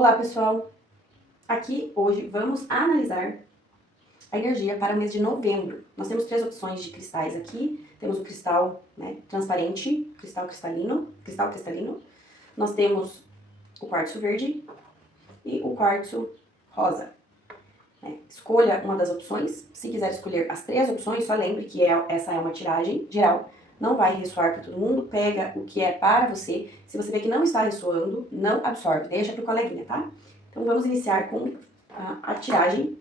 Olá pessoal, aqui hoje vamos analisar a energia para o mês de novembro. Nós temos 3 opções de cristais aqui. Temos o cristal transparente, cristal cristalino. Nós temos o quartzo verde e o quartzo rosa. Escolha uma das opções. Se quiser escolher as 3 opções, só lembre que essa é uma tiragem geral. Não vai ressoar para todo mundo, pega o que é para você. Se você vê que não está ressoando, não absorve, deixa para o coleguinha, tá? Então vamos iniciar com a tiragem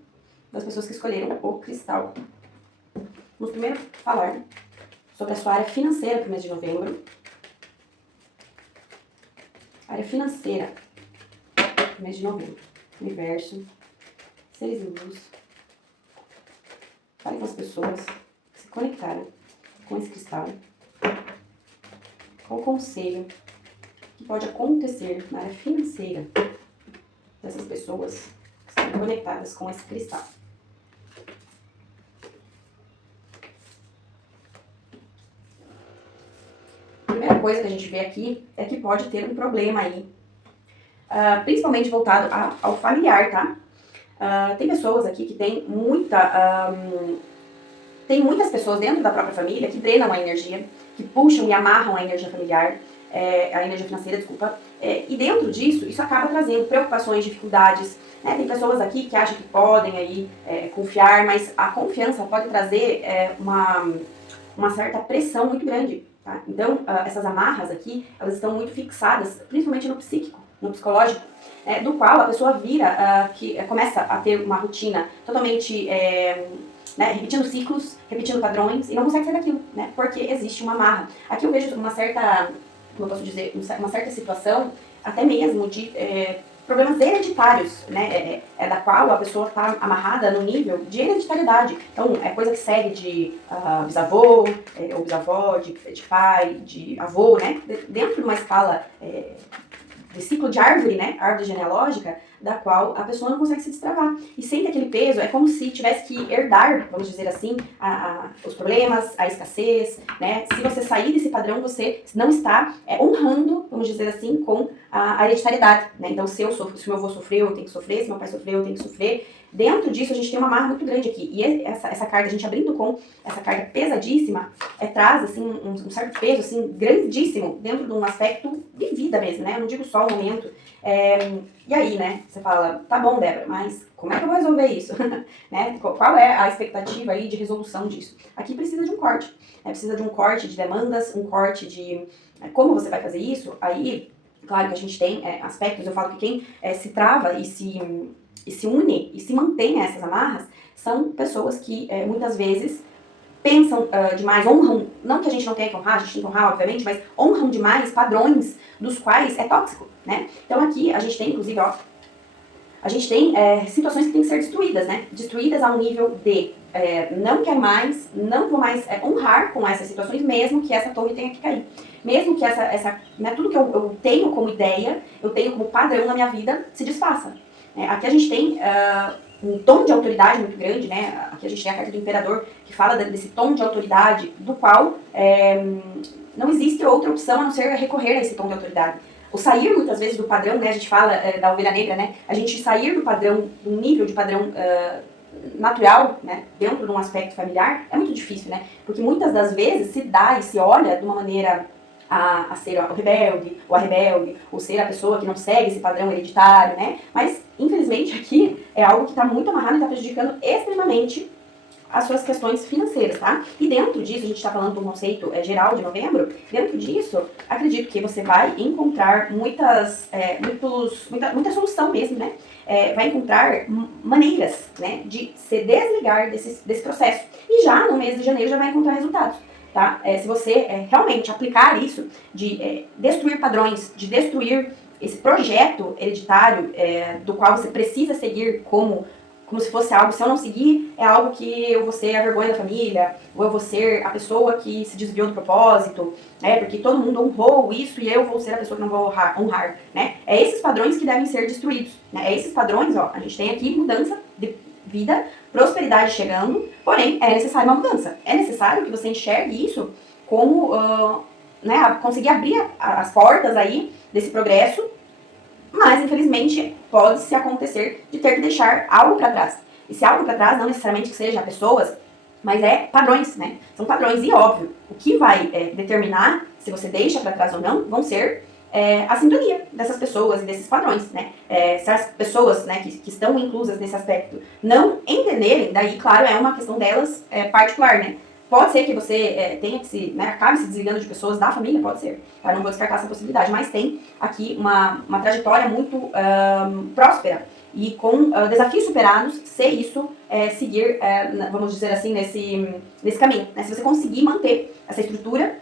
das pessoas que escolheram o cristal. Vamos primeiro falar sobre a sua área financeira para o mês de novembro. Área financeira para o mês de novembro. Universo, seres de luz. Fale com as pessoas que se conectaram com esse cristal. Qual o conselho que pode acontecer na área financeira dessas pessoas que estão conectadas com esse cristal? A primeira coisa que a gente vê aqui é que pode ter um problema aí, principalmente voltado ao familiar, tá? Tem pessoas aqui que tem muitas pessoas dentro da própria família que drenam a energia, que puxam e amarram a energia familiar, a energia financeira, desculpa. E dentro disso, isso acaba trazendo preocupações, dificuldades. Né? Tem pessoas aqui que acham que podem aí, confiar, mas a confiança pode trazer uma certa pressão muito grande. Tá? Então, essas amarras aqui, elas estão muito fixadas, principalmente no psíquico, no psicológico, do qual a pessoa vira, começa a ter uma rotina totalmente... repetindo ciclos, repetindo padrões, e não consegue sair daquilo, né? Porque existe uma amarra. Aqui eu vejo uma certa, como eu posso dizer, uma certa situação, até mesmo de problemas hereditários, né? Da qual a pessoa está amarrada no nível de hereditariedade. Então, é coisa que segue de bisavô, ou bisavó, de pai, de avô, né? Dentro de uma escala de ciclo de árvore, né? Árvore genealógica, da qual a pessoa não consegue se destravar. E sente aquele peso, é como se tivesse que herdar, vamos dizer assim, os problemas, a escassez, né? Se você sair desse padrão, você não está honrando, vamos dizer assim, com a hereditariedade, né? Então, se o meu avô sofreu, eu tenho que sofrer, se meu pai sofreu, eu tenho que sofrer. Dentro disso, a gente tem uma amarra muito grande aqui. E essa carga, a gente abrindo com essa carga pesadíssima, traz, assim, um certo peso, assim, grandíssimo, dentro de um aspecto de vida mesmo, né? Eu não digo só o momento. E aí, né, você fala, tá bom, Débora, mas como é que eu vou resolver isso? Né? Qual é a expectativa aí de resolução disso? Aqui precisa de um corte, precisa de um corte de demandas, um corte de como você vai fazer isso. Aí, claro que a gente tem aspectos, eu falo que quem se trava e se une e se mantém nessas amarras são pessoas que muitas vezes pensam demais, honram, não que a gente não tenha que honrar, a gente tem que honrar, obviamente, mas honram demais padrões dos quais é tóxico, né? Então aqui a gente tem, inclusive, ó, a gente tem situações que têm que ser destruídas, né? Destruídas a um nível de não quer mais, não vou mais honrar com essas situações, mesmo que essa torre tenha que cair. Mesmo que né, tudo que eu tenho como ideia, eu tenho como padrão na minha vida, se desfaça. Aqui a gente tem um tom de autoridade muito grande, né? Aqui a gente tem a carta do imperador que fala desse tom de autoridade, do qual não existe outra opção a não ser recorrer a esse tom de autoridade. O sair muitas vezes do padrão, né? A gente fala da ovelha negra, né? A gente sair do padrão, do nível de padrão natural, né? Dentro de um aspecto familiar, é muito difícil, né? Porque muitas das vezes se dá e se olha de uma maneira a ser o rebelde, ou a rebelde, ou ser a pessoa que não segue esse padrão hereditário, né? Mas, infelizmente, aqui é algo que está muito amarrado e está prejudicando extremamente as suas questões financeiras, tá? E dentro disso, a gente está falando de um conceito geral de novembro, dentro disso, acredito que você vai encontrar muita solução mesmo, né? Vai encontrar maneiras, né, de se desligar desse processo. E já no mês de janeiro já vai encontrar resultados. Tá? Se você realmente aplicar isso, de destruir padrões, de destruir esse projeto hereditário do qual você precisa seguir como se fosse algo, se eu não seguir, é algo que eu vou ser a vergonha da família, ou eu vou ser a pessoa que se desviou do propósito, porque todo mundo honrou isso e eu vou ser a pessoa que não vou honrar, né? É esses padrões que devem ser destruídos, né? É esses padrões, ó, a gente tem aqui mudança de vida, prosperidade chegando, porém é necessário uma mudança. É necessário que você enxergue isso como conseguir abrir as portas aí desse progresso mas infelizmente pode-se acontecer de ter que deixar algo para trás. E se algo para trás, não necessariamente que seja pessoas, mas é padrões, né? São padrões e óbvio, o que vai determinar se você deixa para trás ou não vão ser a sintonia dessas pessoas e desses padrões, né? Se as pessoas, né, que estão inclusas nesse aspecto não entenderem, daí, claro, é uma questão delas particular, né? Pode ser que você tenha que acabe se desligando de pessoas da família, pode ser. Tá? Não vou descartar essa possibilidade, mas tem aqui uma trajetória muito próspera e com desafios superados, se isso seguir, vamos dizer assim, nesse caminho. Né? Se você conseguir manter essa estrutura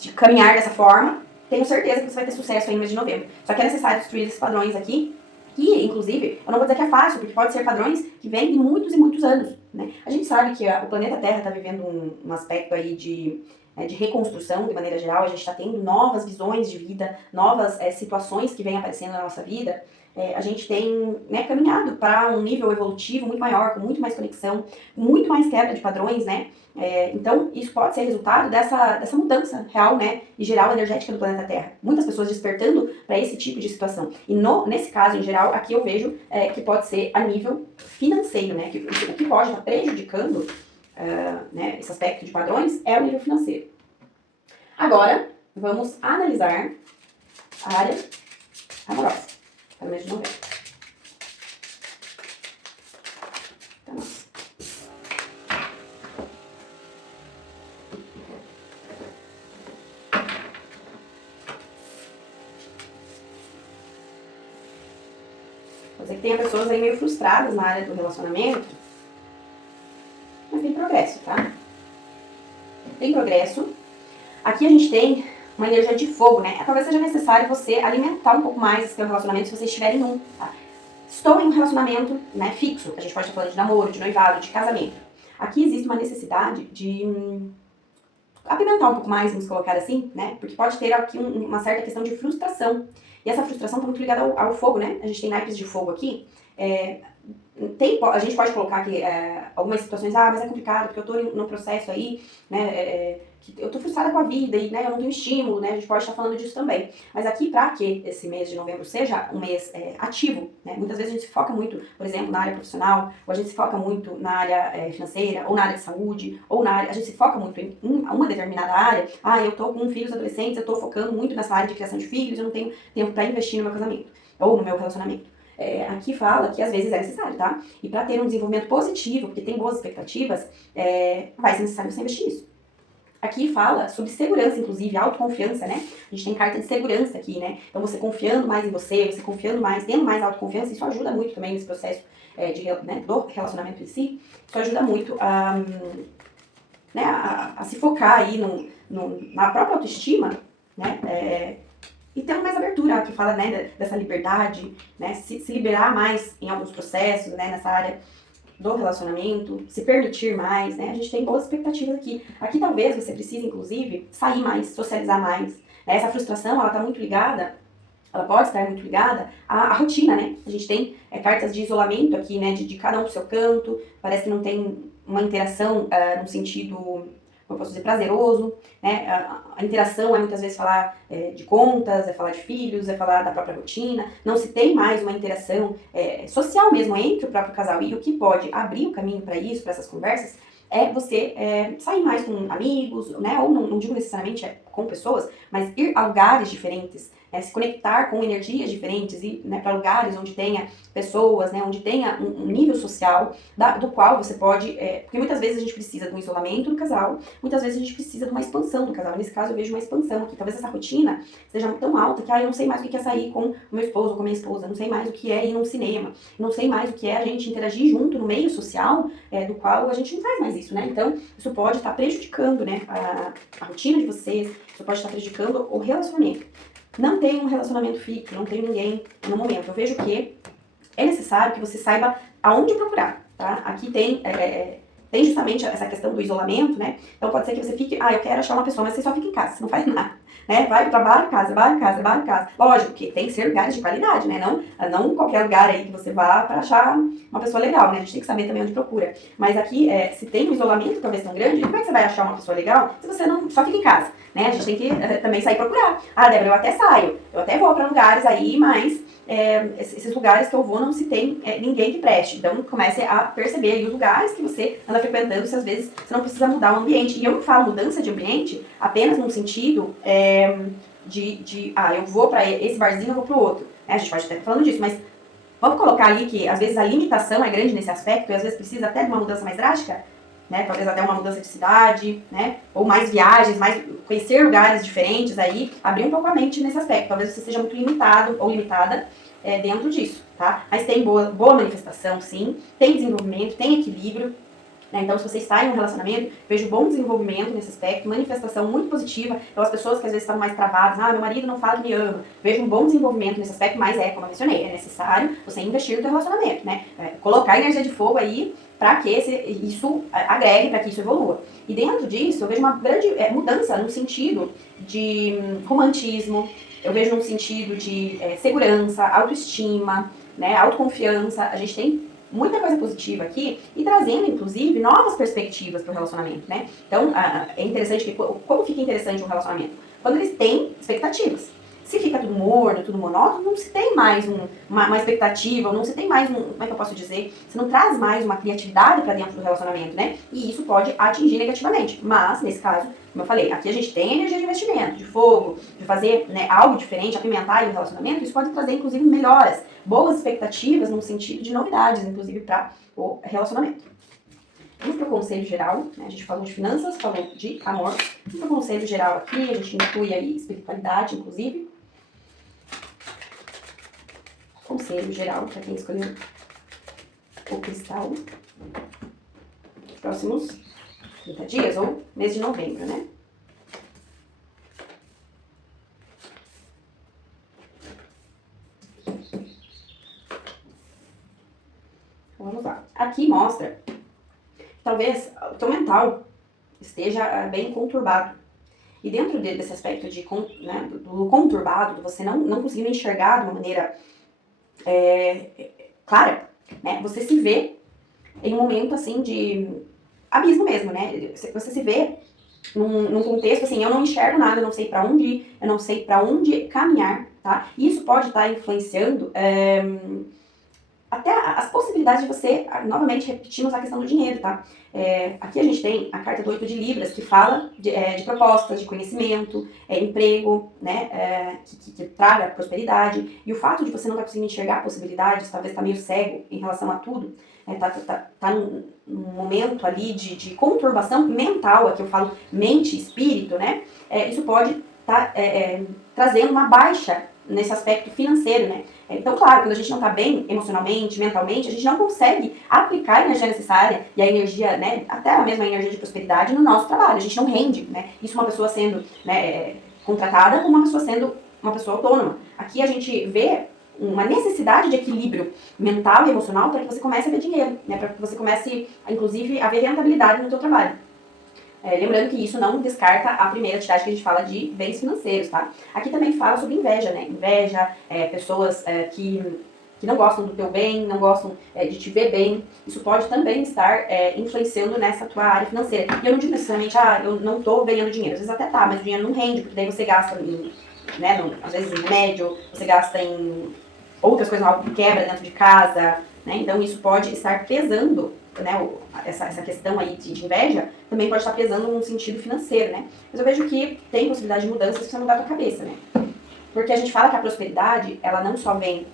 de caminhar dessa forma, tenho certeza que você vai ter sucesso aí no mês de novembro. Só que é necessário destruir esses padrões aqui, que, inclusive, eu não vou dizer que é fácil, porque pode ser padrões que vêm de muitos e muitos anos. Né? A gente sabe que o planeta Terra está vivendo um aspecto aí de reconstrução, de maneira geral. A gente está tendo novas visões de vida, novas situações que vêm aparecendo na nossa vida. A gente tem caminhado para um nível evolutivo muito maior, com muito mais conexão, muito mais quebra de padrões, né? Então, isso pode ser resultado dessa mudança real, né, e geral energética do planeta Terra. Muitas pessoas despertando para esse tipo de situação. E nesse caso, em geral, aqui eu vejo que pode ser a nível financeiro, né? O que pode estar prejudicando esse aspecto de padrões é o nível financeiro. Agora, vamos analisar a área amorosa para o mês de novembro. Então, pode ser que tenha pessoas aí meio frustradas na área do relacionamento, mas tem progresso, tá? Tem progresso. Aqui a gente tem uma energia de fogo, né? Talvez seja necessário você alimentar um pouco mais esse seu relacionamento se você estiver em um, tá? Estou em um relacionamento, né, fixo. A gente pode estar falando de namoro, de noivado, de casamento. Aqui existe uma necessidade de apimentar um pouco mais, vamos colocar assim, né? Porque pode ter aqui uma certa questão de frustração. E essa frustração está muito ligada ao fogo, né? A gente tem naipes de fogo aqui. A gente pode colocar aqui algumas situações, mas é complicado, porque eu tô num processo aí, né, que eu tô frustrada com a vida e, né, eu não tenho estímulo, né, a gente pode estar falando disso também. Mas aqui, para que esse mês de novembro seja um mês ativo, né, muitas vezes a gente se foca muito, por exemplo, na área profissional, ou a gente se foca muito na área financeira, ou na área de saúde, ou a gente se foca muito em uma determinada área. Eu tô com filhos adolescentes, eu tô focando muito nessa área de criação de filhos, eu não tenho tempo para investir no meu casamento, ou no meu relacionamento. Aqui fala que às vezes é necessário, tá? E para ter um desenvolvimento positivo, porque tem boas expectativas, vai ser necessário você investir nisso. Aqui fala sobre segurança, inclusive, autoconfiança, né? A gente tem carta de segurança aqui, né? Então você confiando mais em você confiando mais, tendo mais autoconfiança, isso ajuda muito também nesse processo do relacionamento em si. Isso ajuda muito a se focar aí na própria autoestima, né? E ter mais abertura, que fala, né, dessa liberdade, né, se liberar mais em alguns processos, né, nessa área do relacionamento, se permitir mais, né, a gente tem boas expectativas aqui. Aqui talvez você precise, inclusive, sair mais, socializar mais. Essa frustração, ela tá muito ligada, ela pode estar muito ligada à rotina, né, a gente tem cartas de isolamento aqui, né, de cada um pro seu canto, parece que não tem uma interação no sentido, como eu posso dizer, prazeroso, né? A interação é muitas vezes falar de contas, é falar de filhos, é falar da própria rotina. Não se tem mais uma interação social mesmo entre o próprio casal. E o que pode abrir o caminho para isso, para essas conversas, é você sair mais com amigos, né? Ou não digo necessariamente com pessoas, mas ir a lugares diferentes, se conectar com energias diferentes, ir para lugares onde tenha pessoas, né, onde tenha um nível social do qual você pode... porque muitas vezes a gente precisa de um isolamento do casal, muitas vezes a gente precisa de uma expansão do casal. Nesse caso eu vejo uma expansão aqui. Talvez essa rotina seja tão alta que eu não sei mais o que é sair com o meu esposo ou com a minha esposa, não sei mais o que é ir num cinema, não sei mais o que é a gente interagir junto no meio social, do qual a gente não faz mais isso, né? Então, isso pode estar prejudicando, né, a rotina de vocês, isso pode estar prejudicando o relacionamento. Não tem um relacionamento fixo, não tem ninguém no momento. Eu vejo que é necessário que você saiba aonde procurar, tá? Aqui tem justamente essa questão do isolamento, né? Então pode ser que você fique, eu quero achar uma pessoa, mas você só fica em casa, você não faz nada. né? Vai pro trabalho, casa, trabalho, casa, trabalho, casa. Lógico que tem que ser lugares de qualidade, né? Não qualquer lugar aí que você vá pra achar uma pessoa legal, né? A gente tem que saber também onde procura. Mas aqui, se tem um isolamento talvez tão grande, como é que você vai achar uma pessoa legal se você não só fica em casa, né? A gente tem que também sair procurar. Ah, Débora, eu até saio, eu até vou pra lugares aí, mas esses lugares que eu vou não se tem ninguém que preste. Então comece a perceber aí os lugares que você anda frequentando, se às vezes você não precisa mudar o ambiente. E eu não falo mudança de ambiente apenas num sentido eu vou para esse barzinho, eu vou pro outro. A gente pode estar falando disso, mas vamos colocar ali que às vezes a limitação é grande nesse aspecto e às vezes precisa até de uma mudança mais drástica, né? Talvez até uma mudança de cidade, né? Ou mais viagens, mais conhecer lugares diferentes aí, abrir um pouco a mente nesse aspecto. Talvez você seja muito limitado ou limitada dentro disso, tá? Mas tem boa manifestação, sim, tem desenvolvimento, tem equilíbrio, né? Então, se você está em um relacionamento, vejo bom desenvolvimento nesse aspecto, manifestação muito positiva. Então, as pessoas que às vezes estão mais travadas, meu marido não fala que me ama, vejo um bom desenvolvimento nesse aspecto, mas como eu mencionei, é necessário você investir no seu relacionamento, né? Colocar energia de fogo aí para que isso agregue, para que isso evolua. E dentro disso, eu vejo uma grande mudança no sentido de romantismo, eu vejo num sentido de segurança, autoestima, né, autoconfiança. A gente tem muita coisa positiva aqui e trazendo, inclusive, novas perspectivas para o relacionamento, né? Então, é interessante que, como fica interessante um relacionamento? Quando eles têm expectativas. Se fica tudo morno, tudo monótono, não se tem mais uma expectativa, não se tem mais como é que eu posso dizer? Você não traz mais uma criatividade para dentro do relacionamento, né? E isso pode atingir negativamente. Mas, nesse caso, como eu falei, aqui a gente tem energia de investimento, de fogo, de fazer algo diferente, apimentar o relacionamento, isso pode trazer, inclusive, melhoras, boas expectativas no sentido de novidades, inclusive, para o relacionamento. Vamos para o conselho geral, né? A gente falou de finanças, falou de amor. Vamos para o conselho geral aqui, a gente inclui aí espiritualidade, inclusive. Conselho geral para quem escolheu o cristal. Próximos 30 dias, ou mês de novembro, né? Vamos lá. Aqui mostra, talvez o teu mental esteja bem conturbado. E dentro desse aspecto do conturbado, de você não conseguindo enxergar de uma maneira clara, né? Você se vê em um momento assim de abismo mesmo, né? Você se vê num contexto assim, eu não enxergo nada, eu não sei pra onde ir, eu não sei pra onde caminhar, tá? E isso pode estar influenciando até as possibilidades de você, novamente, repetimos a questão do dinheiro, tá? Aqui a gente tem a carta do 8 de Libras, que fala de propostas, de conhecimento, emprego, né? Que traga prosperidade. E o fato de você não estar conseguindo enxergar possibilidades, talvez estar meio cego em relação a tudo, tá num momento ali de conturbação mental, aqui eu falo mente e espírito, né? Isso pode estar trazendo uma baixa nesse aspecto financeiro, né? Então, claro, quando a gente não está bem emocionalmente, mentalmente, a gente não consegue aplicar a energia necessária e a energia, né, até a mesma energia de prosperidade no nosso trabalho. A gente não rende, né? Isso uma pessoa sendo contratada com uma pessoa sendo uma pessoa autônoma. Aqui a gente vê uma necessidade de equilíbrio mental e emocional para que você comece a ver dinheiro, né? Para que você comece, inclusive, a ver rentabilidade no seu trabalho. Lembrando que isso não descarta a primeira atividade que a gente fala de bens financeiros, tá? Aqui também fala sobre inveja, né? Inveja, pessoas que não gostam do teu bem, não gostam de te ver bem. Isso pode também estar influenciando nessa tua área financeira. E eu não digo necessariamente, eu não tô ganhando dinheiro. Às vezes até tá, mas o dinheiro não rende, porque daí você gasta às vezes em remédio, você gasta em outras coisas, algo que quebra dentro de casa, né? Então isso pode estar pesando, né? Essa questão aí de inveja também pode estar pesando num sentido financeiro, né? Mas eu vejo que tem possibilidade de mudança se você mudar a tua cabeça, né? Porque a gente fala que a prosperidade, ela não só vem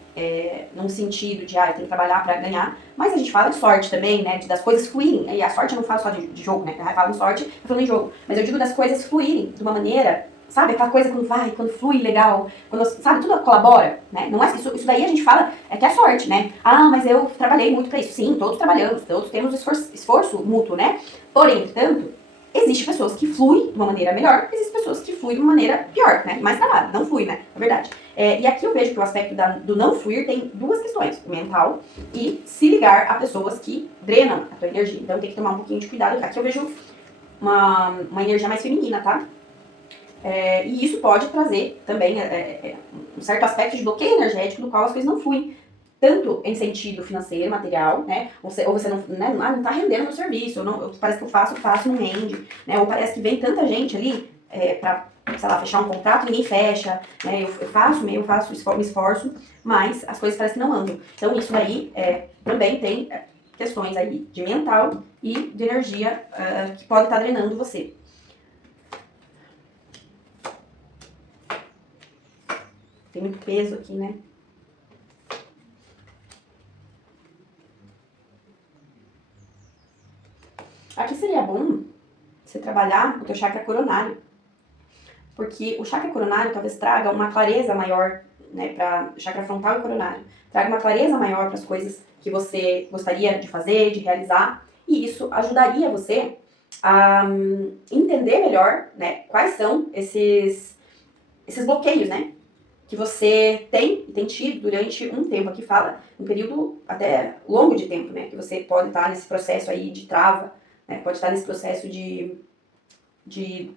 num sentido de, eu tenho que trabalhar para ganhar, mas a gente fala de sorte também, né? Das coisas fluírem. E a sorte eu não falo só de jogo, né? Eu falo de sorte, eu falo em jogo. Mas eu digo das coisas fluírem de uma maneira, sabe? Aquela coisa quando flui legal, quando, sabe? Tudo colabora, né? Não é, isso daí a gente fala que é sorte, né? Mas eu trabalhei muito para isso. Sim, todos trabalhamos, todos temos esforço mútuo, né? Porém, tanto, existem pessoas que fluem de uma maneira melhor, existem pessoas que fluem de uma maneira pior, né? Mais travada, não flui, né? Na verdade. E aqui eu vejo que o aspecto do não fluir tem duas questões, o mental e se ligar a pessoas que drenam a tua energia. Então tem que tomar um pouquinho de cuidado. Aqui eu vejo uma energia mais feminina, tá? E isso pode trazer também um certo aspecto de bloqueio energético do qual as coisas não fluem. Tanto em sentido financeiro, material, né? Ou você não, né? Não tá rendendo o meu serviço, parece que eu faço, não rende, né? Ou parece que vem tanta gente ali pra, sei lá, fechar um contrato e ninguém fecha, né? Me esforço, mas as coisas parecem que não andam. Então isso daí também tem questões aí de mental e de energia que pode estar drenando você. Tem muito peso aqui, né? Aqui seria bom você trabalhar o teu chakra coronário, porque o chakra coronário talvez traga uma clareza maior, né, para chakra frontal e coronário, traga uma clareza maior para as coisas que você gostaria de fazer, de realizar, e isso ajudaria você a entender melhor, né, quais são esses bloqueios, né, que você tem tido durante um tempo. Aqui fala um período até longo de tempo, né, que você pode estar nesse processo aí de trava, né, pode estar nesse processo de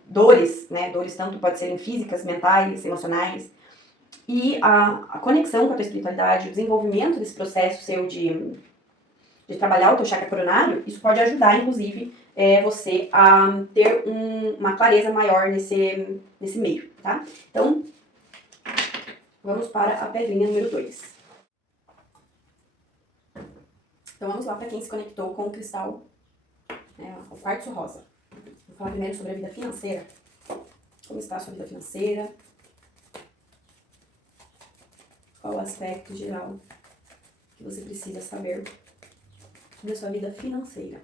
dores, né? Dores tanto pode serem físicas, mentais, emocionais. E a conexão com a tua espiritualidade, o desenvolvimento desse processo seu de trabalhar o teu chakra coronário, isso pode ajudar, inclusive, você a ter uma clareza maior nesse meio, tá? Então, vamos para a pedrinha número 2. Então, vamos lá para quem se conectou com o cristal, o quartzo rosa. Vou falar primeiro sobre a vida financeira. Como está a sua vida financeira? Qual o aspecto geral que você precisa saber sobre a sua vida financeira?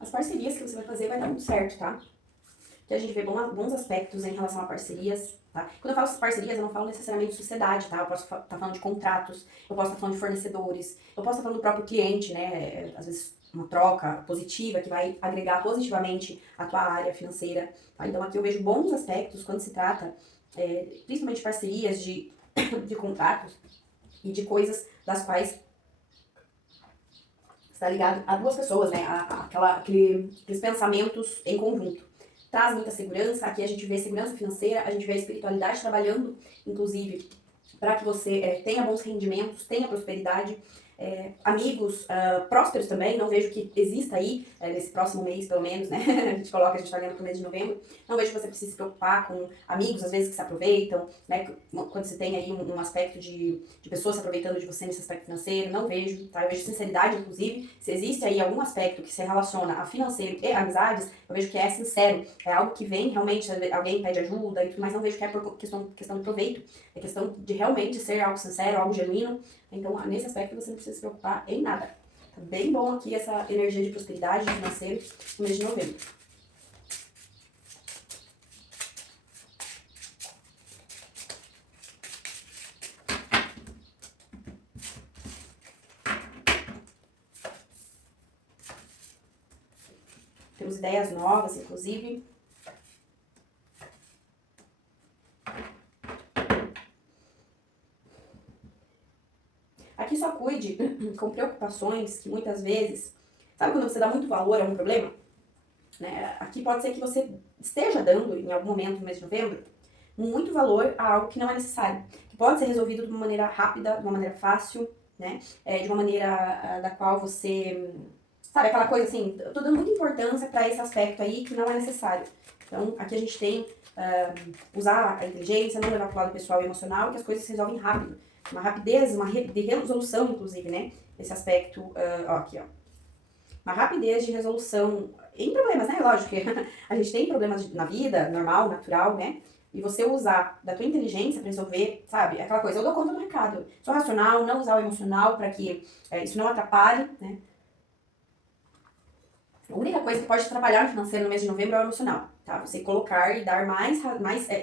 As parcerias que você vai fazer vai dar muito certo, tá? Que a gente vê bons aspectos em relação a parcerias, tá? Quando eu falo parcerias, eu não falo necessariamente de sociedade, tá? Eu posso estar falando de contratos, eu posso estar falando de fornecedores, eu posso estar falando do próprio cliente, né? Às vezes uma troca positiva que vai agregar positivamente a tua área financeira, tá? Então aqui eu vejo bons aspectos quando se trata, principalmente de parcerias, de contratos e de coisas das quais está ligado a duas pessoas, né? Aqueles pensamentos em conjunto. Traz muita segurança, aqui a gente vê segurança financeira, a gente vê a espiritualidade trabalhando, inclusive, para que você tenha bons rendimentos, tenha prosperidade, amigos prósperos também, não vejo que exista aí, nesse próximo mês pelo menos, né, a gente está olhando para o mês de novembro, não vejo que você precise se preocupar com amigos, às vezes, que se aproveitam, né, quando você tem aí um aspecto de pessoas se aproveitando de você nesse aspecto financeiro, não vejo, tá, eu vejo sinceridade, inclusive, se existe aí algum aspecto que se relaciona a financeiro e amizades, eu vejo que é sincero, é algo que vem realmente, alguém pede ajuda e tudo mais, não vejo que é por questão de proveito, é questão de realmente ser algo sincero, algo genuíno. Então, nesse aspecto, você não precisa se preocupar em nada. Tá bem bom aqui essa energia de prosperidade financeira no mês de novembro. Temos ideias novas, inclusive. Aqui só cuide com preocupações que muitas vezes... Sabe quando você dá muito valor a um problema? Né? Aqui pode ser que você esteja dando, em algum momento no mês de novembro, muito valor a algo que não é necessário. Que pode ser resolvido de uma maneira rápida, de uma maneira fácil, né? De uma maneira da qual você... Sabe, aquela coisa assim, eu tô dando muita importância para esse aspecto aí que não é necessário. Então, aqui a gente tem usar a inteligência, não levar pro lado pessoal e emocional, que as coisas se resolvem rápido. Uma rapidez, de resolução, inclusive, né? Esse aspecto, aqui, ó. Uma rapidez de resolução em problemas, né? Lógico que a gente tem problemas na vida, normal, natural, né? E você usar da tua inteligência para resolver, sabe? Aquela coisa, eu dou conta do recado. Sou racional, não usar o emocional para que isso não atrapalhe, né? A única coisa que pode trabalhar no financeiro no mês de novembro é o emocional, tá? Você colocar e dar mais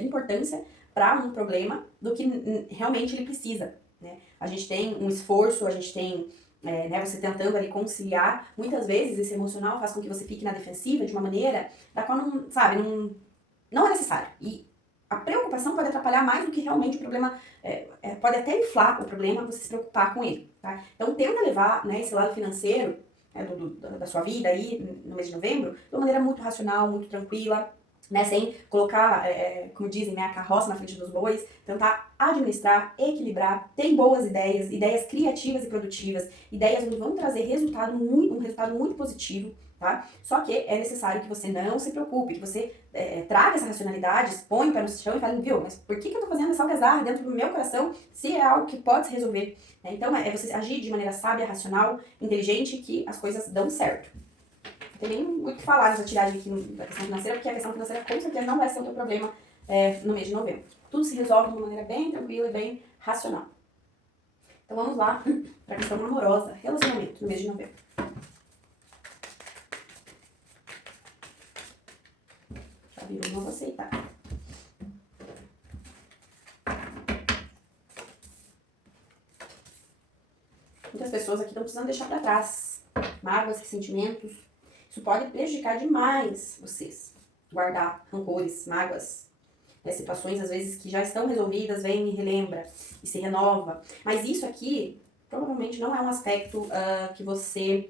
importância para um problema do que realmente ele precisa, né? A gente tem um esforço, a gente tem, né, você tentando ali conciliar, muitas vezes esse emocional faz com que você fique na defensiva de uma maneira da qual não, sabe, não é necessário. E a preocupação pode atrapalhar mais do que realmente o problema, pode até inflar o problema você se preocupar com ele, tá? Então tenta levar, né, esse lado financeiro, né, da sua vida aí no mês de novembro de uma maneira muito racional, muito tranquila, né, sem colocar, como dizem, né, a carroça na frente dos bois, tentar administrar, equilibrar, ter boas ideias, ideias criativas e produtivas, ideias onde vão trazer um resultado muito positivo, tá? Só que é necessário que você não se preocupe, que você traga essa racionalidade, põe para no chão e fale, viu, mas por que eu tô fazendo essa algazarra dentro do meu coração se é algo que pode se resolver? Então é você agir de maneira sábia, racional, inteligente, que as coisas dão certo. Não tem nem muito o que falar nessa tiragem aqui da questão financeira, porque a questão financeira com certeza não vai ser o teu problema no mês de novembro. Tudo se resolve de uma maneira bem tranquila e bem racional. Então vamos lá para a questão amorosa, relacionamento no mês de novembro. Já virou, não vou aceitar. Muitas pessoas aqui estão precisando deixar para trás mágoas, sentimentos. Isso pode prejudicar demais vocês. Guardar rancores, mágoas, situações às vezes que já estão resolvidas, vem e relembra e se renova. Mas isso aqui provavelmente não é um aspecto que você...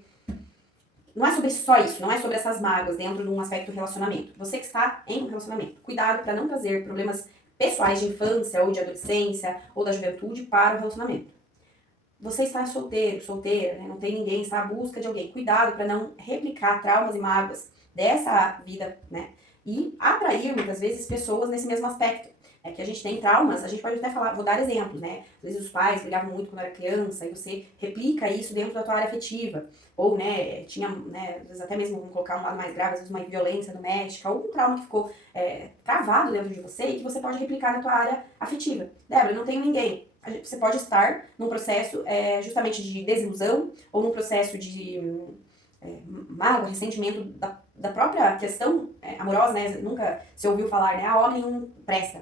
Não é sobre só isso, não é sobre essas mágoas dentro de um aspecto do relacionamento. Você que está em um relacionamento, cuidado para não trazer problemas pessoais de infância ou de adolescência ou da juventude para o relacionamento. Você está solteiro, solteira, né? Não tem ninguém, está à busca de alguém. Cuidado para não replicar traumas e mágoas dessa vida, né? E atrair, muitas vezes, pessoas nesse mesmo aspecto. É que a gente tem traumas, a gente pode até falar, vou dar exemplos, né? Às vezes os pais brigavam muito quando era criança e você replica isso dentro da tua área afetiva. Ou, né, tinha, né, às vezes até mesmo, vamos colocar um lado mais grave, às vezes uma violência doméstica, ou um trauma que ficou travado dentro de você e que você pode replicar na tua área afetiva. Débora, eu não tenho ninguém. Você pode estar num processo justamente de desilusão ou num processo de mágoa, ressentimento da própria questão amorosa, né? Nunca se ouviu falar, né? Homem não presta,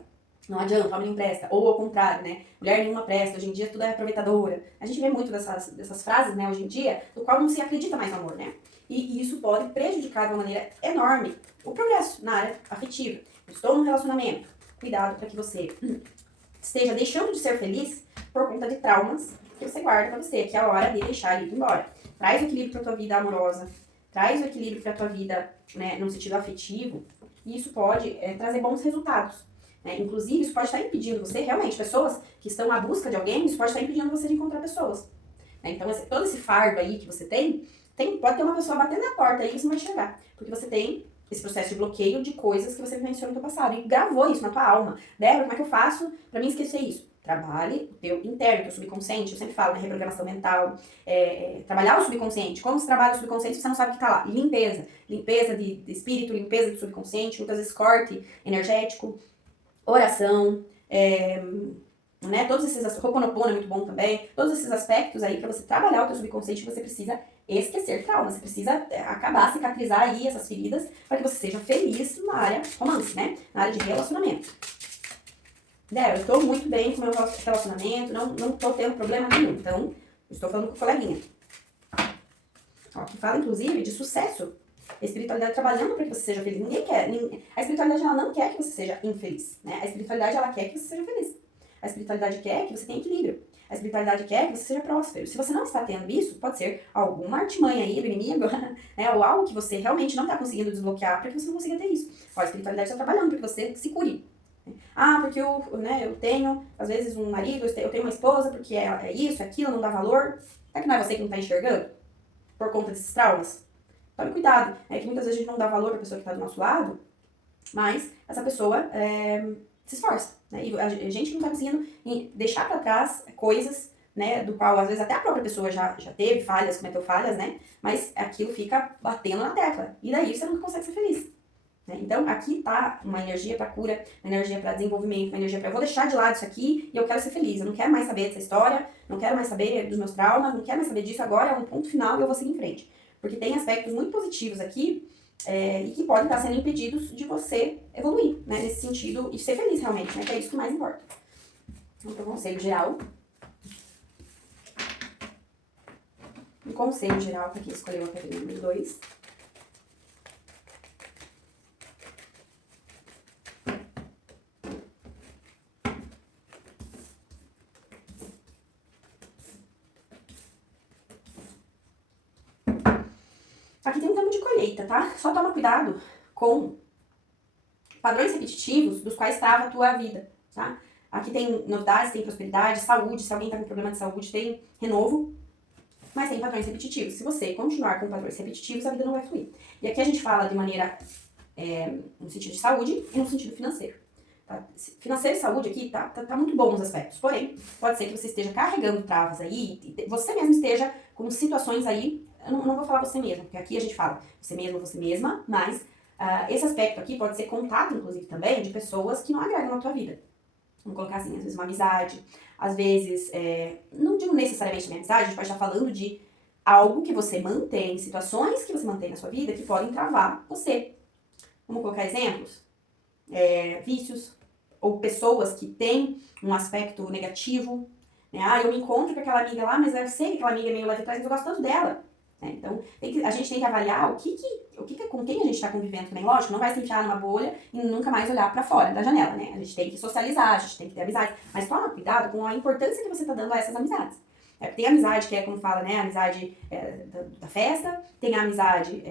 não adianta, homem não presta. Ou ao contrário, né? Mulher nenhuma presta, hoje em dia tudo é aproveitadora. A gente vê muito dessas frases, né, hoje em dia, do qual não se acredita mais no amor, né? E isso pode prejudicar de uma maneira enorme o progresso na área afetiva. Estou num relacionamento, cuidado para que você esteja deixando de ser feliz por conta de traumas que você guarda pra você, que é a hora de deixar ele ir embora. Traz o equilíbrio pra tua vida amorosa, traz o equilíbrio pra tua vida, né, no sentido afetivo, e isso pode trazer bons resultados. Né? Inclusive, isso pode estar impedindo você, realmente, pessoas que estão à busca de alguém, isso pode estar impedindo você de encontrar pessoas. Né? Então, todo esse fardo aí que você pode ter uma pessoa batendo na porta aí e você não vai enxergar, porque você tem esse processo de bloqueio de coisas que você vivenciou no teu passado e gravou isso na tua alma. Débora, como é que eu faço pra mim esquecer isso? Trabalhe o teu interno, o teu subconsciente. Eu sempre falo, né, reprogramação mental, trabalhar o subconsciente. Como se trabalha o subconsciente se você não sabe o que tá lá? Limpeza. Limpeza de espírito, limpeza do subconsciente, muitas vezes corte energético, oração, né, todos esses, Ho'oponopono é muito bom também, todos esses aspectos aí para você trabalhar o teu subconsciente, você precisa esquecer traumas, você precisa acabar, cicatrizar aí essas feridas para que você seja feliz na área romance, né, na área de relacionamento. Eu estou muito bem com o meu relacionamento, não estou tendo problema nenhum, então estou falando com o coleguinha. Ó, que fala inclusive de sucesso. A espiritualidade trabalhando para que você seja feliz. A espiritualidade ela não quer que você seja infeliz, né? A espiritualidade ela quer que você seja feliz. A espiritualidade quer que você tenha equilíbrio. A espiritualidade quer que você seja próspero. Se você não está tendo isso, pode ser alguma artimanha aí do inimigo, né? Ou algo que você realmente não está conseguindo desbloquear para que você não consiga ter isso. Ó, a espiritualidade está trabalhando para que você se cure. Porque eu tenho, às vezes, um marido, eu tenho uma esposa, porque é isso, aquilo, não dá valor. Será que não é você que não está enxergando? Por conta desses traumas? Tome cuidado. É que muitas vezes a gente não dá valor para a pessoa que está do nosso lado, mas essa pessoa se esforça. Né? E a gente não está conseguindo deixar para trás coisas, né, do qual às vezes até a própria pessoa já teve falhas, cometeu falhas, né? Mas aquilo fica batendo na tecla. E daí você nunca consegue ser feliz. Né? Então aqui tá uma energia para cura, uma energia para desenvolvimento, uma energia para eu vou deixar de lado isso aqui e eu quero ser feliz. Eu não quero mais saber dessa história, não quero mais saber dos meus traumas, não quero mais saber disso. Agora é um ponto final e eu vou seguir em frente. Porque tem aspectos muito positivos aqui e que podem estar sendo impedidos de você evoluir, né, nesse sentido, e ser feliz realmente, né, que é isso que mais importa. Então, conselho geral. Um conselho geral para quem escolheu a pedrinha número 2. Aqui tem um termo de colheita, tá? Só toma cuidado com padrões repetitivos dos quais trava a tua vida, tá? Aqui tem novidades, tem prosperidade, saúde, se alguém tá com problema de saúde, tem renovo, mas tem padrões repetitivos. Se você continuar com padrões repetitivos, a vida não vai fluir. E aqui a gente fala de maneira, no sentido de saúde e no sentido financeiro. Tá? Financeiro e saúde aqui tá muito bom nos aspectos, porém, pode ser que você esteja carregando travas aí, e você mesmo esteja com situações aí, eu não vou falar você mesmo, porque aqui a gente fala você mesmo, você mesma, mas esse aspecto aqui pode ser contato, inclusive, também, de pessoas que não agregam na tua vida. Vamos colocar assim, às vezes uma amizade, às vezes, não digo necessariamente uma amizade, a gente pode estar falando de algo que você mantém, situações que você mantém na sua vida que podem travar você. Vamos colocar exemplos? Vícios, ou pessoas que têm um aspecto negativo, né? Eu me encontro com aquela amiga lá, mas eu sei que aquela amiga é meio leve atrás, mas eu gosto tanto dela. Né? Então, a gente tem que avaliar com quem a gente está convivendo também. Lógico, não vai se enfiar numa bolha e nunca mais olhar para fora da janela, né? A gente tem que socializar, a gente tem que ter amizade. Mas toma cuidado com a importância que você está dando a essas amizades. Tem amizade que é, como fala, né? A amizade da festa, tem a amizade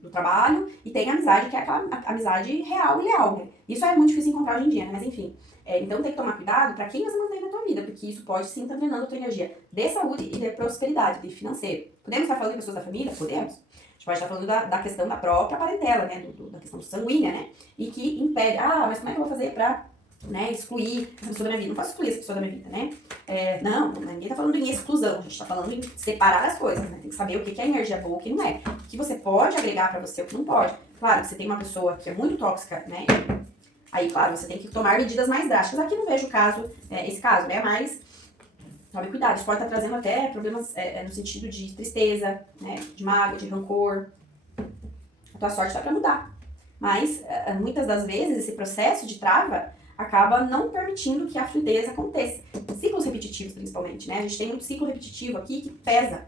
do trabalho e tem a amizade que é aquela amizade real e leal, né? Isso é muito difícil encontrar hoje em dia, né? Mas enfim. Então tem que tomar cuidado para quem você mantém na tua vida, porque isso pode sim estar drenando a tua energia de saúde e de prosperidade, de financeiro. Podemos estar falando de pessoas da família? Podemos. A gente pode estar falando da questão da própria parentela, né? Da questão sanguínea, né? E que impede, mas como é que eu vou fazer para excluir essa pessoa da minha vida? Não posso excluir essa pessoa da minha vida, né? Não, ninguém tá falando em exclusão, a gente tá falando em separar as coisas, né? Tem que saber o que é energia boa e o que não é. O que você pode agregar pra você e o que não pode. Claro, você tem uma pessoa que é muito tóxica, né? Aí, claro, você tem que tomar medidas mais drásticas. Aqui não vejo esse caso, né? Mas tome cuidado, isso pode estar trazendo até problemas no sentido de tristeza, né? De mágoa, de rancor. A tua sorte tá pra mudar. Mas, muitas das vezes, esse processo de trava acaba não permitindo que a fluidez aconteça. Ciclos repetitivos, principalmente, né? A gente tem muito ciclo repetitivo aqui que pesa.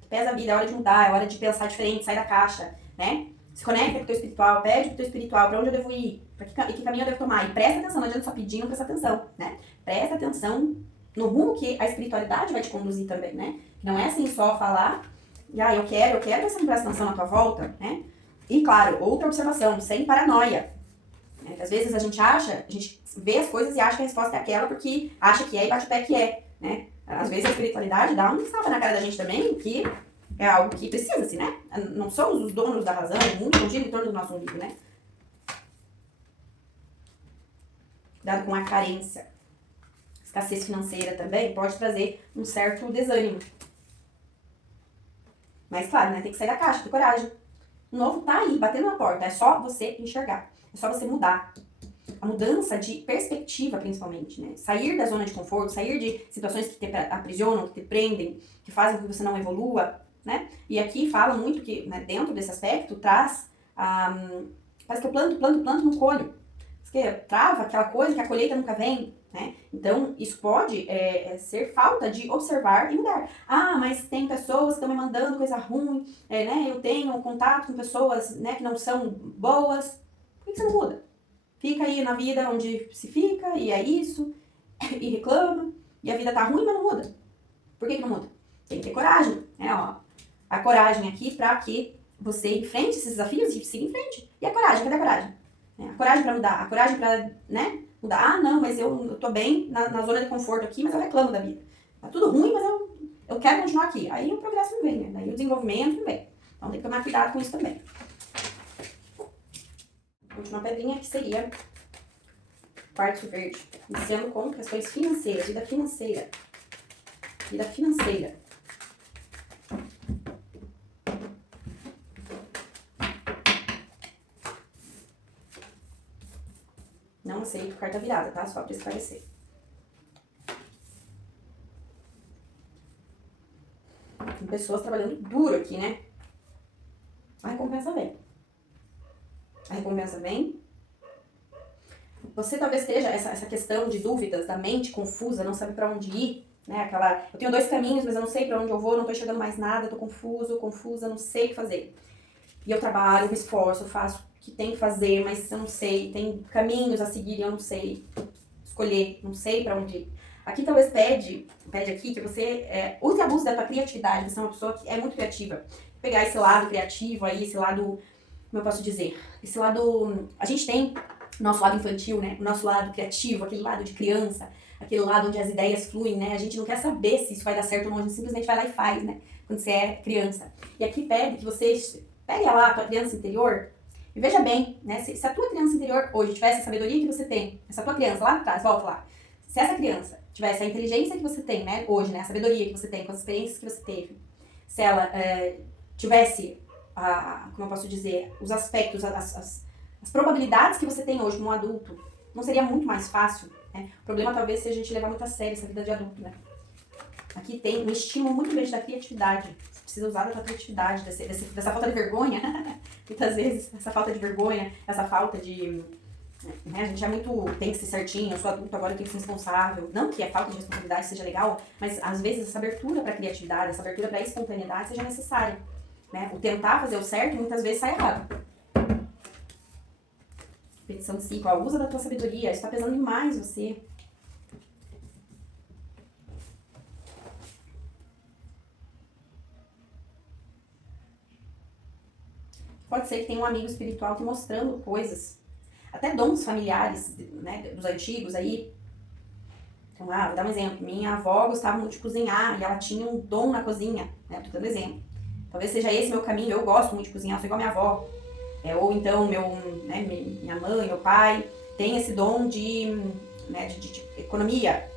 Que pesa a vida, é hora de mudar, é hora de pensar diferente, sair da caixa, né? Se conecta com o teu espiritual, pede pro teu espiritual pra onde eu devo ir, e que caminho eu devo tomar. E presta atenção, não adianta só pedir, não presta atenção, né? Presta atenção no rumo que a espiritualidade vai te conduzir também, né? Não é assim só falar, eu quero, mas você não presta atenção na tua volta, né? E claro, outra observação, sem paranoia. Às vezes a gente vê as coisas e acha que a resposta é aquela porque acha que é e bate o pé que é, né? Às vezes a espiritualidade dá um tapa na cara da gente também, que é algo que precisa-se, né? Não somos os donos da razão, o mundo não gira em torno do nosso umbigo, né? Cuidado com a carência. Escassez financeira também pode trazer um certo desânimo. Mas claro, né? Tem que sair da caixa, ter coragem. O novo tá aí, batendo na porta, é só você enxergar. É só você mudar. A mudança de perspectiva, principalmente, né? Sair da zona de conforto, sair de situações que te aprisionam, que te prendem, que fazem com que você não evolua, né? E aqui fala muito que, né, dentro desse aspecto, traz... parece que eu planto, não colho. Porque trava aquela coisa que a colheita nunca vem, né? Então, isso pode ser falta de observar e mudar. Mas tem pessoas que estão me mandando coisa ruim, né? Eu tenho contato com pessoas, né, que não são boas. Por que você não muda? Fica aí na vida onde se fica, e é isso, e reclama, e a vida tá ruim, mas não muda. Por que não muda? Tem que ter coragem, né? A coragem aqui pra que você enfrente esses desafios e siga em frente. E a coragem, cadê a coragem? A coragem pra mudar, a coragem pra, né, mudar. Não, mas eu tô bem na zona de conforto aqui, mas eu reclamo da vida. Tá tudo ruim, mas eu quero continuar aqui. Aí o progresso não vem, né? Daí o desenvolvimento não vem. Então tem que tomar cuidado com isso também. Última pedrinha que seria quartzo verde, iniciando com questões financeiras, vida financeira. Vida financeira. Não aceito carta virada, tá? Só pra esclarecer. Tem pessoas trabalhando duro aqui, né? A recompensa vem. A recompensa vem. Você talvez esteja essa questão de dúvidas, da mente confusa, não sabe pra onde ir, né? Eu tenho 2 caminhos, mas eu não sei pra onde eu vou, não tô enxergando mais nada, tô confusa, não sei o que fazer. E eu trabalho, me esforço, faço o que tem que fazer, mas eu não sei, tem caminhos a seguir e eu não sei escolher, não sei pra onde ir. Aqui talvez pede aqui que você use e abuse da tua criatividade, você é uma pessoa que é muito criativa. pegar esse lado criativo aí, esse lado, como eu posso dizer, esse lado, a gente tem o nosso lado infantil, né, o nosso lado criativo, aquele lado de criança, aquele lado onde as ideias fluem, né, a gente não quer saber se isso vai dar certo ou não, a gente simplesmente vai lá e faz, né, quando você é criança. E aqui pede que você pegue lá a tua criança interior e veja bem, né, se a tua criança interior hoje tivesse a sabedoria que você tem, essa tua criança lá atrás, volta lá, se essa criança tivesse a inteligência que você tem, né, hoje, né, a sabedoria que você tem, com as experiências que você teve, se ela tivesse, como eu posso dizer, os aspectos, as probabilidades que você tem hoje como adulto, não seria muito mais fácil, né? O problema talvez seja a gente levar muito a sério essa vida de adulto, né? Aqui tem um estímulo muito grande da criatividade. Você precisa usar da sua criatividade, dessa falta de vergonha, muitas vezes, essa falta de vergonha, essa falta de... Né? A gente é muito, tem que ser certinho, eu sou adulto, agora eu tenho que ser responsável. Não que a falta de responsabilidade seja legal, mas às vezes essa abertura para a criatividade, essa abertura para a espontaneidade seja necessária. Né? O tentar fazer o certo muitas vezes sai errado. Repetição de ciclo, ó, usa da tua sabedoria, isso está pesando demais você. Pode ser que tenha um amigo espiritual te mostrando coisas, até dons familiares, né, dos antigos aí. Então, vou dar um exemplo. Minha avó gostava muito de cozinhar e ela tinha um dom na cozinha, né, tô dando exemplo. Talvez seja esse meu caminho, eu gosto muito de cozinhar, sou igual a minha avó. Ou então, minha mãe, meu pai, tem esse dom de economia,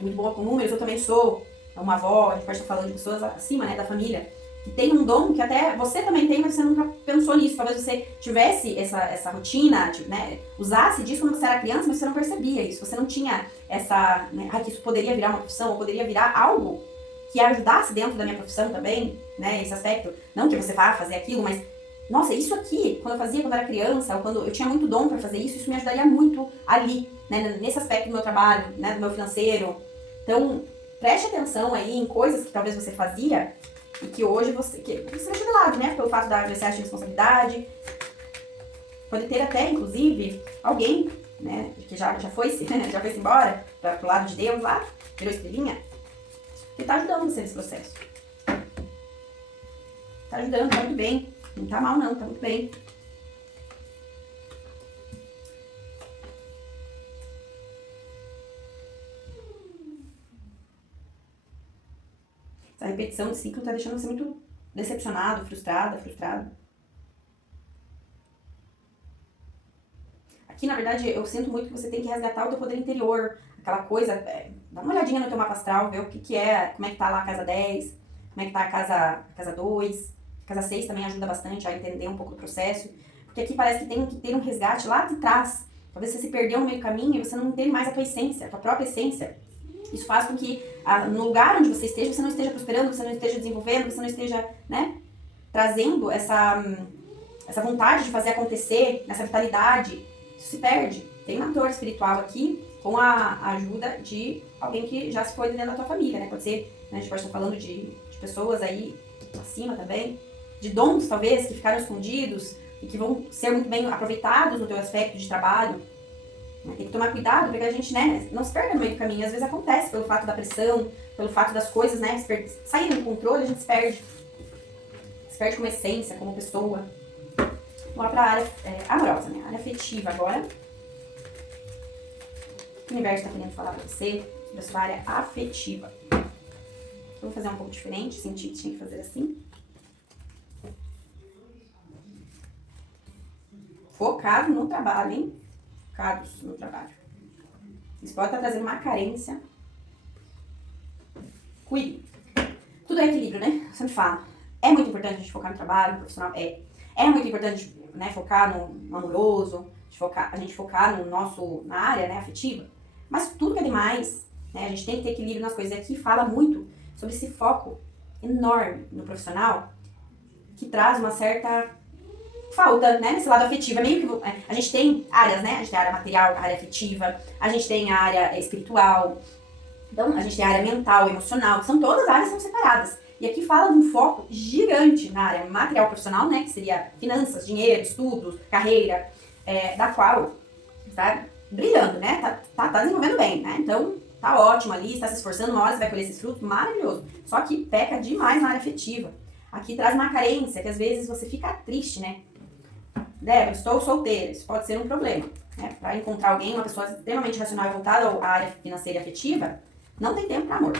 muito boa com números, eu também sou uma avó, a gente pode estar falando de pessoas acima, né, da família, que tem um dom que até você também tem, mas você nunca pensou nisso. Talvez você tivesse essa rotina, né, usasse disso quando você era criança, mas você não percebia isso, você não tinha essa, né, que isso poderia virar uma profissão, ou poderia virar algo que ajudasse dentro da minha profissão também, né, esse aspecto, não que você vá fazer aquilo, mas nossa, isso aqui, quando eu fazia quando eu era criança, ou quando eu tinha muito dom para fazer isso me ajudaria muito ali, né, nesse aspecto do meu trabalho, né, do meu financeiro. Então, preste atenção aí em coisas que talvez você fazia e que hoje você deixa de lado, né, pelo fato da excesso de responsabilidade. Pode ter até, inclusive, alguém, né, que já foi-se embora pro lado de Deus lá, virou estrelinha, que tá ajudando você nesse processo. Tá ajudando, tá muito bem. Não tá mal não, tá muito bem. Essa repetição de ciclo tá deixando você muito decepcionado, frustrado. Aqui, na verdade, eu sinto muito que você tem que resgatar o teu poder interior. Aquela coisa, dá uma olhadinha no teu mapa astral, ver o que é, como é que tá lá a casa 10, como é que tá a casa 2. Casa 6 também ajuda bastante a entender um pouco do processo, porque aqui parece que tem que ter um resgate lá de trás. Talvez você se perdeu no meio do caminho e você não entende mais a tua essência, a tua própria essência. Isso faz com que no lugar onde você não esteja prosperando, você não esteja desenvolvendo, você não esteja, né, trazendo essa vontade de fazer acontecer, essa vitalidade. Isso se perde. Tem uma mentor espiritual aqui com a ajuda de alguém que já se foi dentro da tua família, né? Pode ser, né, a gente pode estar falando de pessoas aí acima também, de dons, talvez, que ficaram escondidos e que vão ser muito bem aproveitados no teu aspecto de trabalho. Tem que tomar cuidado, porque a gente, né, não se perde no meio do caminho. Às vezes acontece pelo fato da pressão, pelo fato das coisas, né, saírem do controle, a gente se perde. Se perde como essência, como pessoa. Vamos lá pra área amorosa, né, área afetiva agora. O universo está querendo falar pra você sobre a sua área afetiva. Vou fazer um pouco diferente, senti que tinha que fazer assim. Focado no trabalho, hein? Focados no trabalho. Isso pode estar trazendo uma carência. Cuide. Tudo é equilíbrio, né? Eu sempre falo. É muito importante a gente focar no trabalho, no profissional. É muito importante, né, focar no amoroso, a gente focar na área, né, afetiva. Mas tudo que é demais, né, a gente tem que ter equilíbrio nas coisas. E aqui fala muito sobre esse foco enorme no profissional, que traz uma certa falta, né, nesse lado afetivo. É meio que a gente tem áreas, né, a gente tem a área material, a área afetiva, a gente tem a área espiritual, então a gente tem a área mental, emocional, são todas as áreas são separadas. E aqui fala de um foco gigante na área material profissional, né, que seria finanças, dinheiro, estudos, carreira, da qual está brilhando, né, tá desenvolvendo bem, né, então tá ótimo ali, está se esforçando, uma hora você vai colher esses frutos, maravilhoso. Só que peca demais na área afetiva. Aqui traz uma carência, que às vezes você fica triste, né? Débora, estou solteira, isso pode ser um problema. Né? Para encontrar alguém, uma pessoa extremamente racional e voltada à área financeira e afetiva, não tem tempo para amor.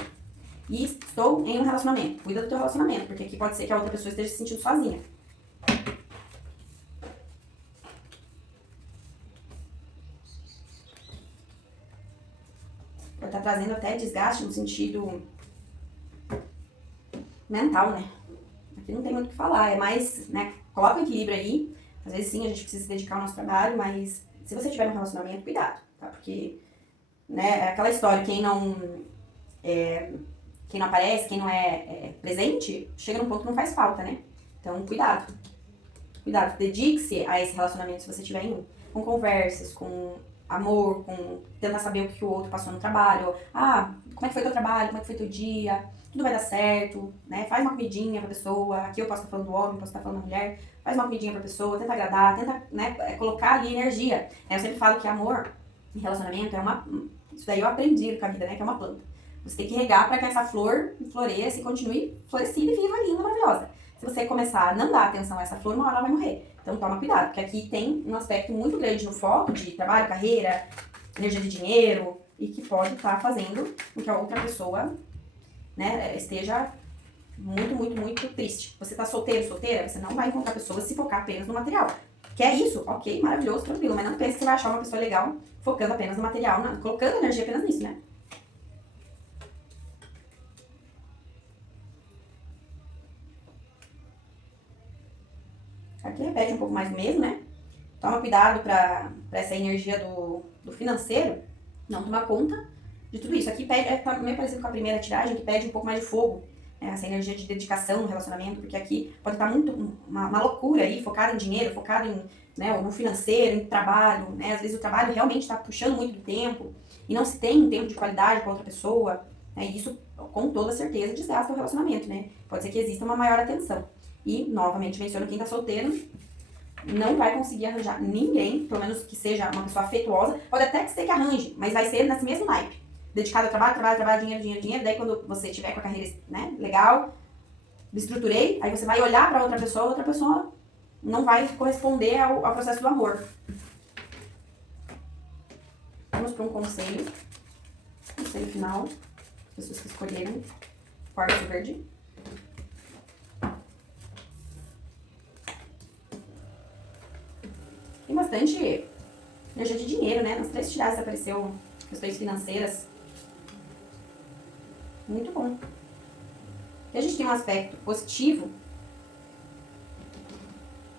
E estou em um relacionamento. Cuida do teu relacionamento, porque aqui pode ser que a outra pessoa esteja se sentindo sozinha. Pode estar trazendo até desgaste no sentido mental, né? Aqui não tem muito o que falar, é mais, né? Coloca o equilíbrio aí. Às vezes sim, a gente precisa se dedicar ao nosso trabalho, mas se você tiver um relacionamento, cuidado, tá? Porque, né, é aquela história, quem não aparece, quem não é presente, chega num ponto que não faz falta, né? Então, cuidado. Cuidado, dedique-se a esse relacionamento se você tiver em um. Com conversas, com amor, com tentar saber o que o outro passou no trabalho. Ah, como é que foi teu trabalho? Como é que foi teu dia? Tudo vai dar certo, né? Faz uma comidinha pra pessoa. Aqui eu posso estar falando do homem, posso estar falando da mulher. Faz uma comidinha pra pessoa, tenta agradar, tenta, né, colocar ali energia. Eu sempre falo que amor e relacionamento é uma... Isso daí eu aprendi com a vida, né? Que é uma planta. Você tem que regar para que essa flor floresça e continue florescida e viva, linda, maravilhosa. Se você começar a não dar atenção a essa flor, uma hora ela vai morrer. Então toma cuidado, porque aqui tem um aspecto muito grande no foco de trabalho, carreira, energia de dinheiro, e que pode estar fazendo com que a outra pessoa, né, esteja muito, muito, muito triste. Você tá solteiro, solteira, você não vai encontrar pessoas se focar apenas no material. Quer isso? Ok, maravilhoso, tranquilo, mas não pense que você vai achar uma pessoa legal focando apenas no material, colocando energia apenas nisso, né? Aqui repete um pouco mais do mesmo, né? Toma cuidado para essa energia do financeiro não tomar conta de tudo isso. Aqui pede, tá meio parecido com a primeira tiragem, que pede um pouco mais de fogo, né? Essa energia de dedicação no relacionamento, porque aqui pode estar muito uma loucura aí, focada em dinheiro, focada em, né, no financeiro, em trabalho, né? Às vezes o trabalho realmente está puxando muito do tempo e não se tem um tempo de qualidade com a outra pessoa, né? E isso, com toda certeza, desgasta o relacionamento, né? Pode ser que exista uma maior atenção. E, novamente, menciono quem tá solteiro, não vai conseguir arranjar ninguém, pelo menos que seja uma pessoa afetuosa, pode até que ser que arranje, mas vai ser nesse mesmo naipe. Dedicado ao trabalho, trabalho, trabalho, dinheiro, dinheiro, dinheiro, daí quando você tiver com a carreira, né, legal, estruturei, aí você vai olhar pra outra pessoa não vai corresponder ao processo do amor. Vamos para um conselho final, as pessoas que escolheram quartzo verde. Tem bastante energia de dinheiro, né? Nas 3 tiradas apareceu questões financeiras. Muito bom. E a gente tem um aspecto positivo,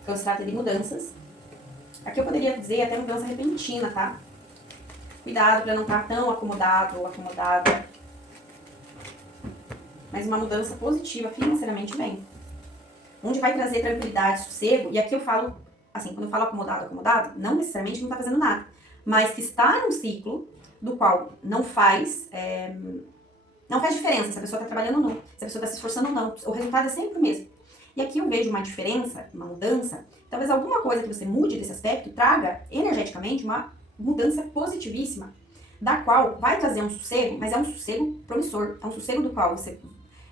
quando se trata de mudanças. Aqui eu poderia dizer até mudança repentina, tá? Cuidado para não estar tão acomodado ou acomodada. Mas uma mudança positiva financeiramente bem. Onde vai trazer tranquilidade, sossego. E aqui eu falo, assim, quando eu falo acomodado, não necessariamente não tá fazendo nada. Mas que está num ciclo do qual não faz diferença se a pessoa tá trabalhando ou não. Se a pessoa tá se esforçando ou não. O resultado é sempre o mesmo. E aqui eu vejo uma diferença, uma mudança. Talvez alguma coisa que você mude desse aspecto traga energeticamente uma mudança positivíssima, da qual vai trazer um sossego, mas é um sossego promissor. É um sossego do qual você...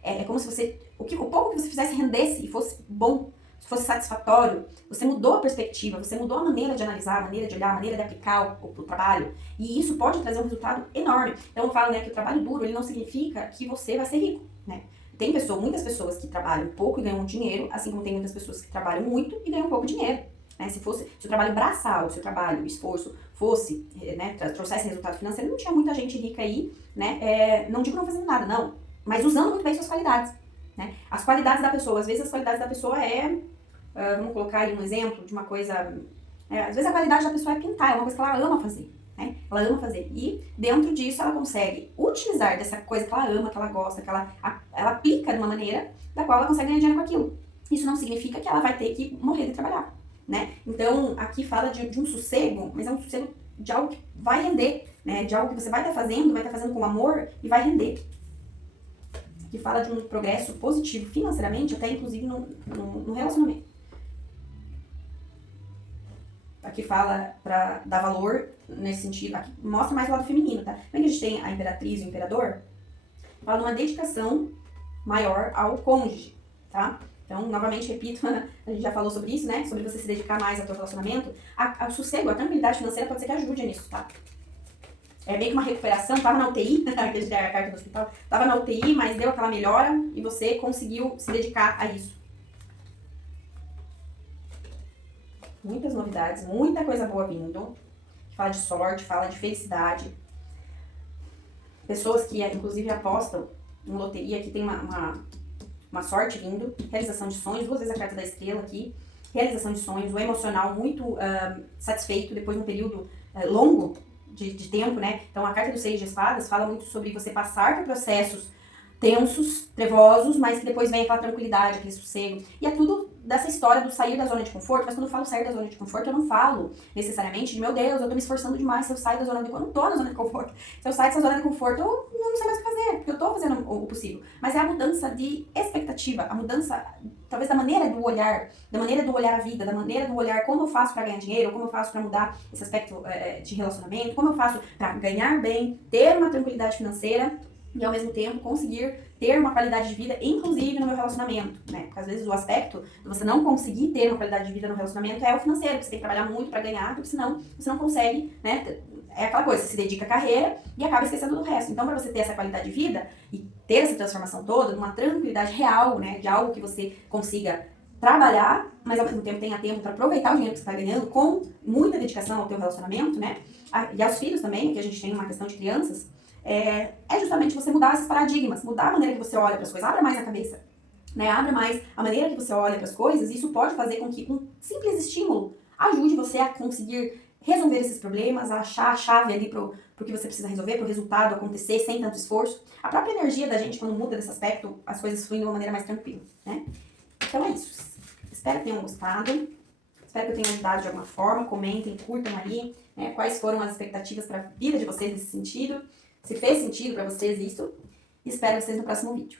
É como se você... O pouco que você fizesse rendesse e fosse bom, fosse satisfatório. Você mudou a perspectiva, você mudou a maneira de analisar, a maneira de olhar, a maneira de aplicar o trabalho. E isso pode trazer um resultado enorme. Então eu falo, né, que o trabalho duro, ele não significa que você vai ser rico, né? Tem muitas pessoas que trabalham pouco e ganham dinheiro, assim como tem muitas pessoas que trabalham muito e ganham pouco dinheiro. Né? Se o trabalho braçal, se o trabalho, o esforço fosse, né, trouxesse resultado financeiro, não tinha muita gente rica aí, né? Não digo não fazendo nada, não, mas usando muito bem suas qualidades. Né? As qualidades da pessoa, às vezes as qualidades da pessoa vamos colocar aí um exemplo de uma coisa, às vezes a qualidade da pessoa é pintar, é uma coisa que ela ama fazer. Né? Ela ama fazer. E dentro disso ela consegue utilizar dessa coisa que ela ama, que ela gosta, que ela aplica de uma maneira da qual ela consegue ganhar dinheiro com aquilo. Isso não significa que ela vai ter que morrer de trabalhar. Né? Então, aqui fala de um sossego, mas é um sossego de algo que vai render, né? De algo que você vai estar fazendo com amor e vai render. Aqui fala de um progresso positivo financeiramente, até inclusive no relacionamento. Aqui fala para dar valor nesse sentido, aqui mostra mais o lado feminino, tá? Vem que a gente tem a imperatriz e o imperador, fala de uma dedicação maior ao cônjuge, tá? Então, novamente, repito, a gente já falou sobre isso, né? Sobre você se dedicar mais ao teu relacionamento. O sossego, a tranquilidade financeira pode ser que ajude nisso, tá? É meio que uma recuperação, tava na UTI, que é a carta do hospital, tava na UTI, mas deu aquela melhora e você conseguiu se dedicar a isso. Muitas novidades, muita coisa boa vindo. Fala de sorte, fala de felicidade. Pessoas que, inclusive, apostam em loteria, que tem uma sorte vindo. Realização de sonhos, 2 vezes a carta da estrela aqui. Realização de sonhos, o emocional muito satisfeito depois de um período longo de tempo, né? Então, a carta do 6 de espadas fala muito sobre você passar por processos tensos, trevosos, mas que depois vem aquela tranquilidade, aquele sossego. E é tudo dessa história do sair da zona de conforto, mas quando eu falo sair da zona de conforto, eu não falo necessariamente de, meu Deus, eu tô me esforçando demais, se eu saio da zona de conforto, eu não tô na zona de conforto. Se eu saio dessa zona de conforto, eu não sei mais o que fazer, porque eu tô fazendo o possível. Mas é a mudança de expectativa, a mudança, talvez, da maneira do olhar a vida, da maneira do olhar como eu faço pra ganhar dinheiro, como eu faço pra mudar esse aspecto de relacionamento, como eu faço pra ganhar bem, ter uma tranquilidade financeira, e ao mesmo tempo conseguir ter uma qualidade de vida, inclusive no meu relacionamento, né? Porque às vezes o aspecto de você não conseguir ter uma qualidade de vida no relacionamento é o financeiro, você tem que trabalhar muito para ganhar, porque senão você não consegue, né? É aquela coisa, você se dedica à carreira e acaba esquecendo do resto. Então, para você ter essa qualidade de vida e ter essa transformação toda, numa tranquilidade real, né? De algo que você consiga trabalhar, mas ao mesmo tempo tenha tempo para aproveitar o dinheiro que você está ganhando com muita dedicação ao teu relacionamento, né? E aos filhos também, que a gente tem uma questão de crianças, é justamente você mudar esses paradigmas, mudar a maneira que você olha para as coisas, abra mais a cabeça, né? Abra mais a maneira que você olha para as coisas, e isso pode fazer com que um simples estímulo ajude você a conseguir resolver esses problemas, a achar a chave ali pro que você precisa resolver, pro resultado acontecer sem tanto esforço. A própria energia da gente, quando muda desse aspecto, as coisas fluem de uma maneira mais tranquila, né? Então é isso. Espero que tenham gostado. Espero que eu tenha ajudado de alguma forma. Comentem, curtam aí, né, quais foram as expectativas para a vida de vocês nesse sentido. Se fez sentido para vocês isso, espero vocês no próximo vídeo.